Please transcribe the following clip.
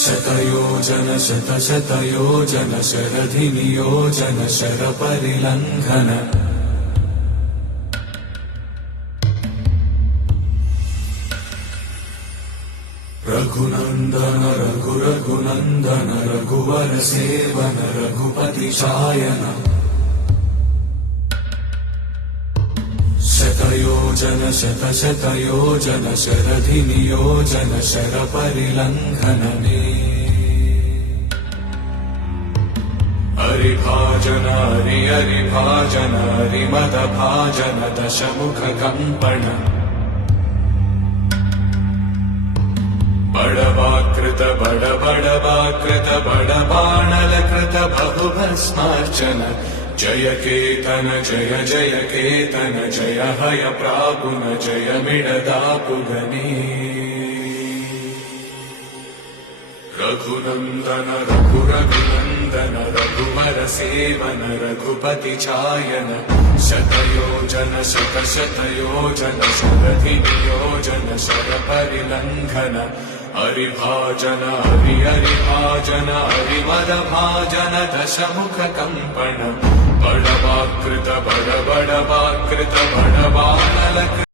शतयोजन शतशतयोजन शरधिनियोजन शरपरिलङ्घन रघुनन्दन रघुरघुनन्दन रघुवर सेवन रघुपति चायन शतयोजन शतशतयोजन शरधिनियोजन शरपरिलङ्घनने हरिभाजन हरिभाजन हरिमदभाजन दशमुखकम्पण बडवाकृत बडवाकृत बडबाणलकृत बहुभस्मार्चन जय केतन जय जय केतन जय हय प्रापुन जय मिडदापुगने रघुनन्दन रघुरघुनन्दन रघुवर सेवन रघुपति चायन शतयोजन शतशतयोजन शरधिनियोजन शरपरिलङ्घन हरिभाजन हरिभाजन हरिमदभाजन दशमुखकम्पण बडवाकृत बडवाकृत बडबाणलकृत